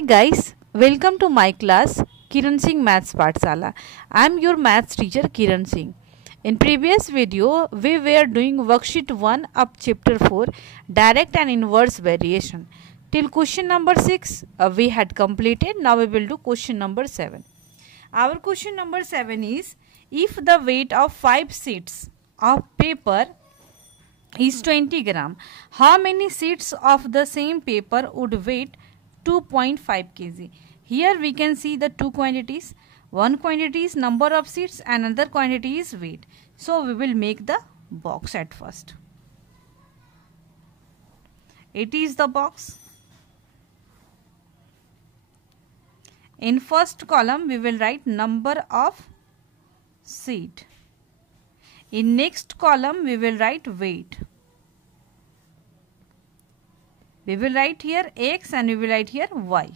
Hi guys, welcome to my class Kiran Singh Maths Pathsala. I am your maths teacher Kiran Singh. In previous video we were doing worksheet 1 of chapter 4 direct and inverse variation. Till question number 6 we had completed. Now we will do question number 7. Our question number 7 is, if the weight of 5 sheets of paper is 20 gram, how many sheets of the same paper would weight 2.5 kg. Here we can see the two quantities. One quantity is number of sheets and another quantity is weight. So we will make the box at first. It is the box. In first column we will write number of sheet. In next column we will write weight. We will write here x and we will write here y.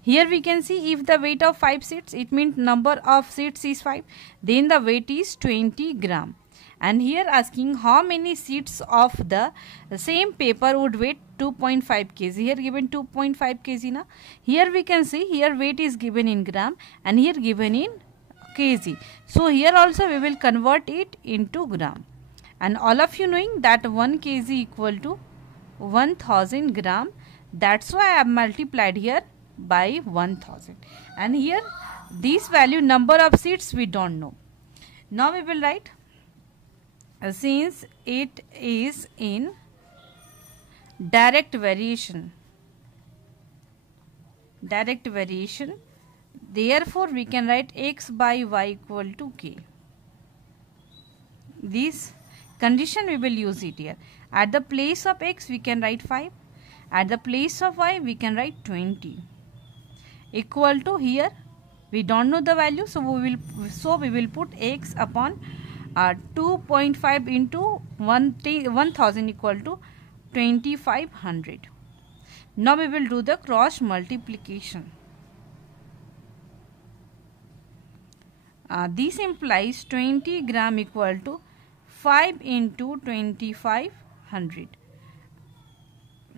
Here we can see if the weight of 5 sheets, it means number of sheets is 5, then the weight is 20 gram. And here asking how many sheets of the same paper would weight 2.5 kg. Here given 2.5 kg na. Here we can see here weight is given in gram and here given in kg. So here also we will convert it into gram. And all of you knowing that 1 kg equal to 1000 gram. That's why I have multiplied here by 1000. And here this value number of sheets we don't know. Now we will write since it is in direct variation, therefore we can write x by y equal to k. This condition we will use it here. At the place of x we can write 5. At the place of y we can write 20. Equal to, here we don't know the value, so we will put x upon 2.5 into 1000 equal to 2500. Now we will do the cross multiplication. This implies 20 gram equal to 5 into 2500.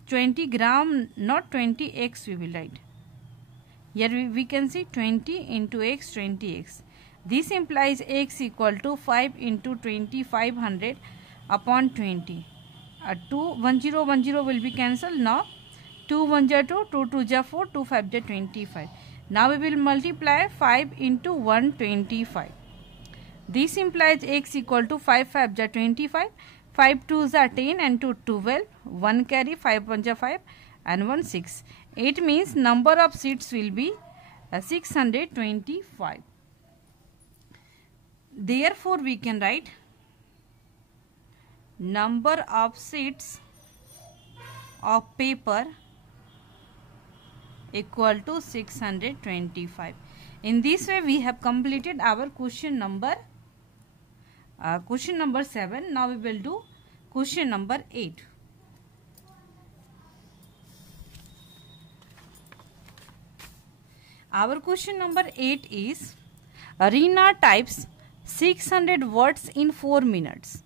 20 gram, not 20x we will write. Here we can see 20 into x, 20x. This implies x equal to 5 into 2500 upon 20. 1010 will be cancelled. Now 2 1 ja 2, 2 2 ja 4, 2 5 ja 25. Now we will multiply 5 into 125. This implies x equal to 5 5 ja 25, 5 2 ja 10 and 2 12, 1 carry, 5 1 ja 5 and 1 6. It means number of sheets will be 625. Therefore we can write number of sheets of paper equal to 625. In this way we have completed our question number 7. Now we will do question number 8. Our question number 8 is, Reena types 600 words in 4 minutes.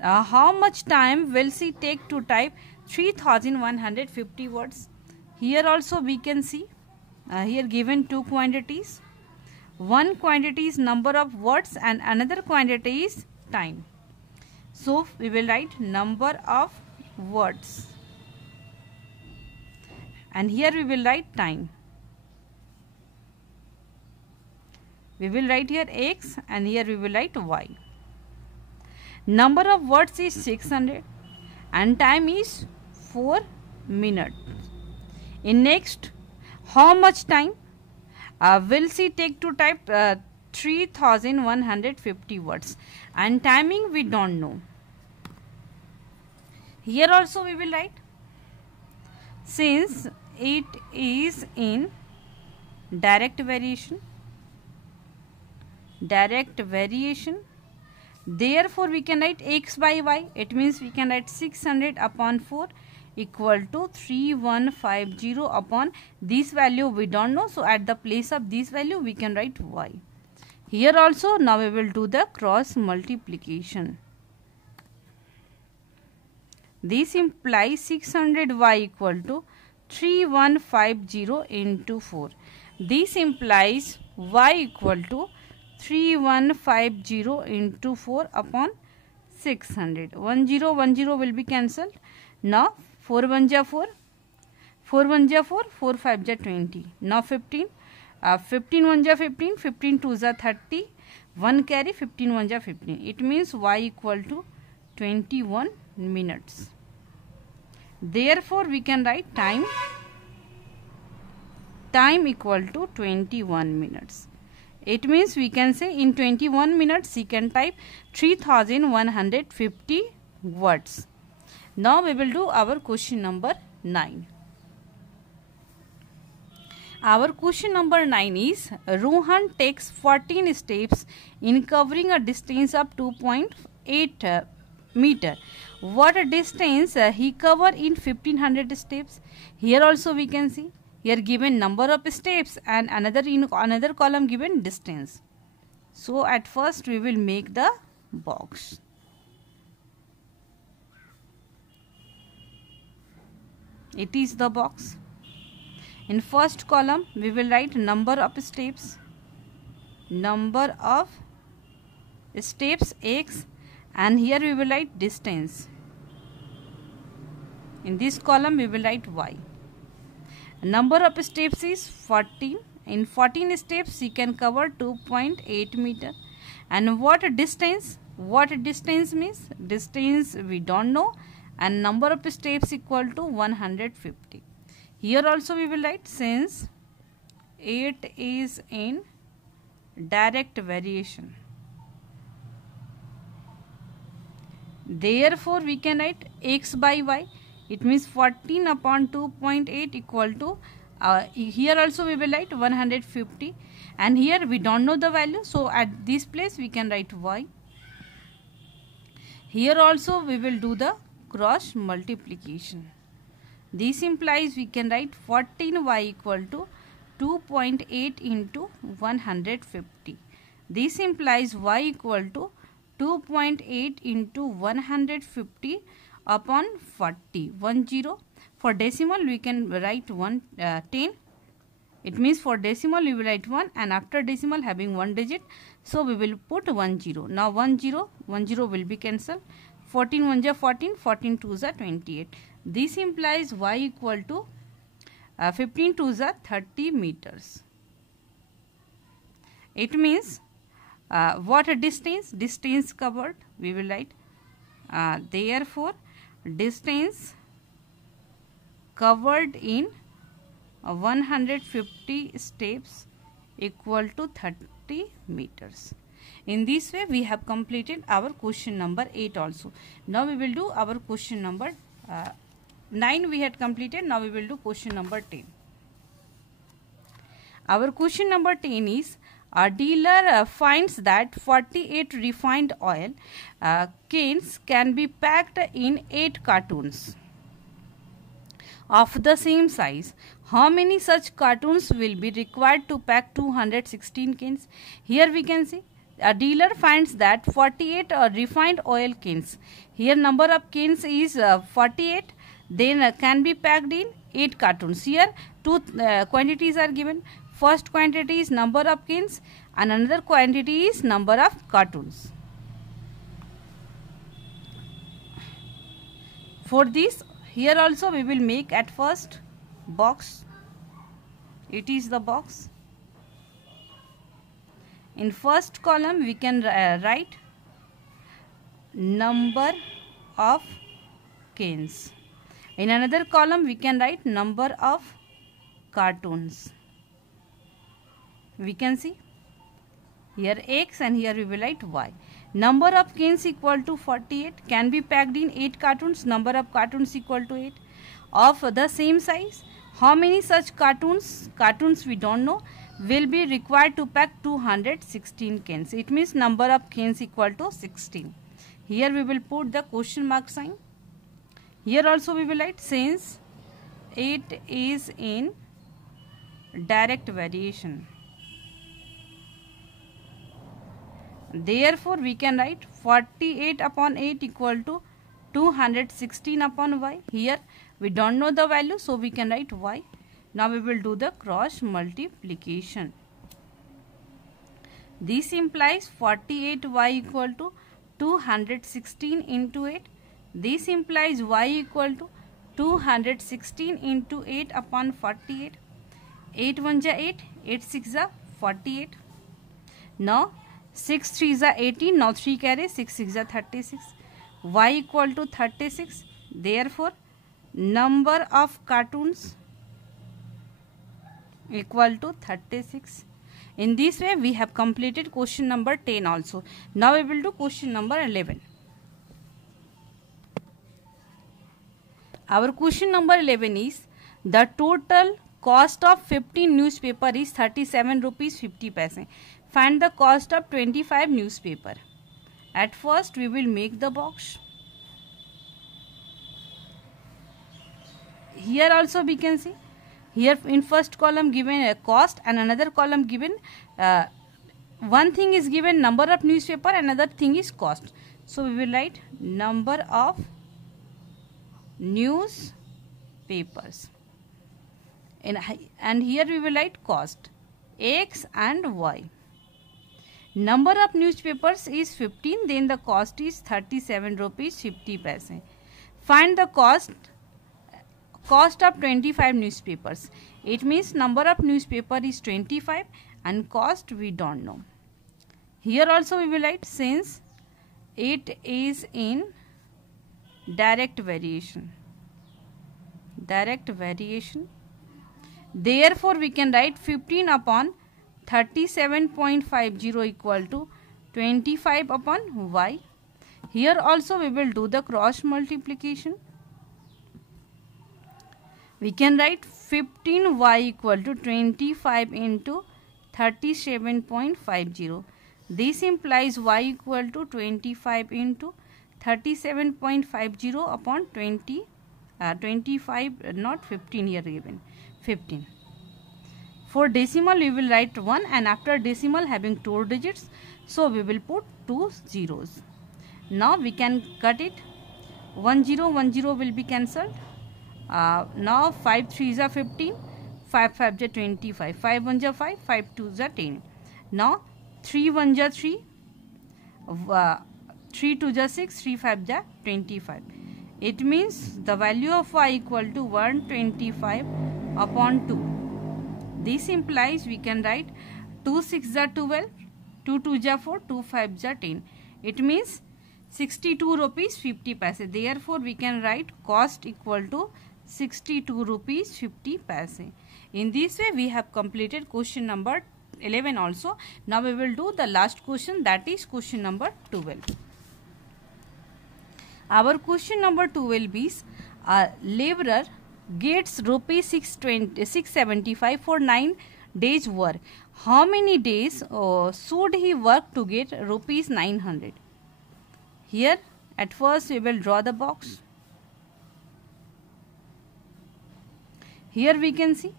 How much time will she take to type 3150 words? Here also we can see here given two quantities. One quantity is number of words and another quantity is time. So we will write number of words and here we will write time. We will write here x and here we will write y. Number of words is 600 and time is 4 minutes. In next, how much time will she take to type 3150 words, and timing we don't know. Here also we will write, since it is in direct variation, therefore we can write x by y. It means we can write 600 upon 4 equal to 3150 upon this value we don't know. So at the place of this value we can write y. Here also now we will do the cross multiplication. This implies 600y equal to 3150 into 4. This implies y equal to 3150 into 4 upon 600. 10 will be cancelled. Now 4 1 ja 4, 4 1 ja 4, 4 5 ja 20. Now 15, 15 1 ja 15, 15 2 ja 30, 1 carry, 15 1 ja 15. It means y equal to 21 minutes. Therefore, we can write time equal to 21 minutes. It means we can say in 21 minutes he can type 3150 words. Now we will do our question number 9. Our question number 9 is Rohan takes 14 steps in covering a distance of 2.8 meter. What distance he covered in 1500 steps? Here also we can see. Here given number of steps and another column given distance. So at first we will make the box. It is the box. In first column we will write number of steps x, and here we will write distance. In this column we will write y. Number of steps is 14. In 14 steps he can cover 2.8 meter. And what distance? What distance means? Distance we don't know, and number of steps equal to 150. Here also we will write, since it is in direct variation, therefore we can write x by y. It means 14 upon 2.8 equal to, here also we will write 150, and here we don't know the value, so at this place we can write y. Here also we will do the cross multiplication. This implies we can write 14y equal to 2.8 into 150. This implies y equal to 2.8 into 150 upon 40. 10. For decimal we can write 10. It means for decimal we will write 1, and after decimal having one digit, so we will put 10. Now 10 will be cancelled. 14 1 ja 14, 14 2 ja 28. This implies y equal to 15 2 ja 30 meters. It means what distance? Distance covered we will write. Therefore, distance covered in 150 steps equal to 30 meters. In this way we have completed our question number 8 also. Now we will do our question number 9 we had completed. Now we will do question number 10. Our question number 10 is, a dealer finds that 48 refined oil cans can be packed in 8 cartons of the same size. How many such cartons will be required to pack 216 cans? Here we can see a dealer finds that 48 refined oil cans. Here number of cans is 48. Then can be packed in 8 cartons. Here two quantities are given. First quantity is number of cans and another quantity is number of cartons. For this, here also we will make at first box. It is the box. In first column we can write number of cans. In another column we can write number of cartons. We can see here x and here we will write y. Number of cans equal to 48, can be packed in 8 cartons. Number of cartons equal to 8 of the same size. How many such cartons we don't know, will be required to pack 216 cans. It means number of cans equal to 16. Here we will put the question mark sign. Here also we will write, since it is in direct variation, therefore we can write 48 upon 8 equal to 216 upon y. Here We don't know the value, so we can write y. Now we will do the cross multiplication. This implies 48y equal to 216 into 8. This implies y equal to 216 into 8 upon 48. 8 1 ja 8, 8 6 ja 48. Now 6 3 ja 18, now 3 carry, 6 6 ja 36. Y equal to 36. Therefore, number of cartoons equal to 36. In this way, we have completed question number 10 also. Now we will do question number 11. Our question number 11 is, the total cost of 15 newspaper is 37 rupees 50 paise. Find the cost of 25 newspaper. At first, we will make the box. Here also we can see, here in first column given a cost and another column given, one thing is given number of newspaper, another thing is cost. So we will write number of newspapers, and here we will write cost x and y. Number of newspapers is 15, then the cost is 37 rupees 50 paise. Find the cost of 25 newspapers. It means number of newspaper is 25 and cost we don't know. Here also we will write, since it is in direct variation. Therefore, we can write 15 upon 37.50 equal to 25 upon y. Here also we will do the cross multiplication. We can write 15y equal to 25 into 37.50. This implies y equal to 25 into 37.50 upon 25, not 15 here given, 15. For decimal we will write 1, and after decimal having 2 digits, so we will put 2 zeros. Now we can cut it. 1 0 will be cancelled. Now 5 3s are 15, 5 5s are 25, 5 1s are 5, 5 2s are 10. Now 3 1s are 3, 3 2s are 6, 3 5s are 25. It means the value of y equal to 125 upon 2. This implies we can write 2 6s are 12, 2 2s are 4, 2 5s are 10. It means 62 rupees 50 paise. Therefore, we can write cost equal to 62 rupees 50 paise. In this way, we have completed question number 11 also. Now we will do the last question, that is question number 12. Our question number 12 is, a laborer gets rupees 675 for 9 days work. How many days should he work to get rupees 900? Here at first we will draw the box. Here we can see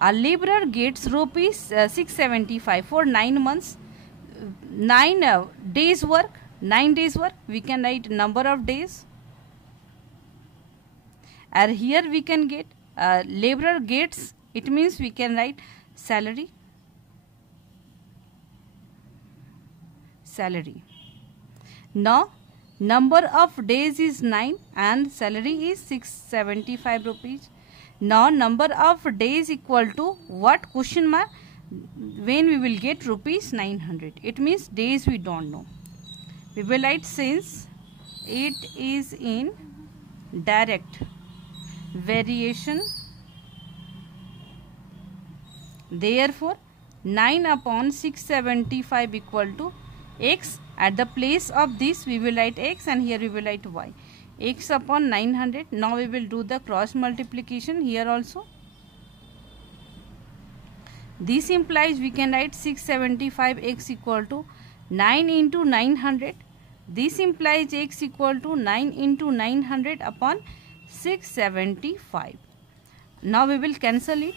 a laborer gets rupees 675 for 9 months, 9 days work. 9 days work, we can write number of days, and here we can get laborer gets, it means we can write salary. Now number of days is 9 and salary is 675 rupees. Now number of days equal to what? Question mark. When we will get rupees 900, it means days we don't know. We will write, since it is in direct variation, therefore 9 upon 675 equal to x. At the place of this we will write x, and here we will write y. X upon 900. Now we will do the cross multiplication here also. This implies we can write 675x equal to 9 into 900. This implies x equal to 9 into 900 upon 675. Now we will cancel it.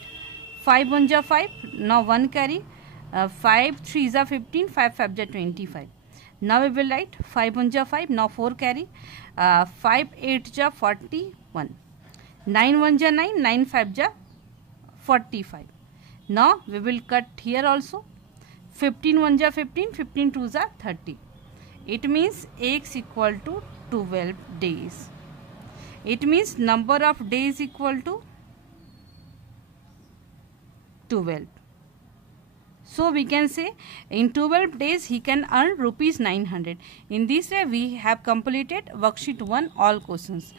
5 1s are 5. Now 1 carry. 5 3s are 15. 5 5s are 25. Now we will write 5 1s are 5. Now 4 carry. 5 8s are 41. 9 1 ja 9, 9 5 ja 45. Now we will cut here also. 15 1 ja 15, 15 2 ja 30. It means x equal to 12 days. It means number of days equal to 12. So we can say in 12 days he can earn rupees 900. In this way we have completed worksheet 1 all questions.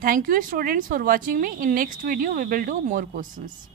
Thank you students for watching me. In next video we will do more questions.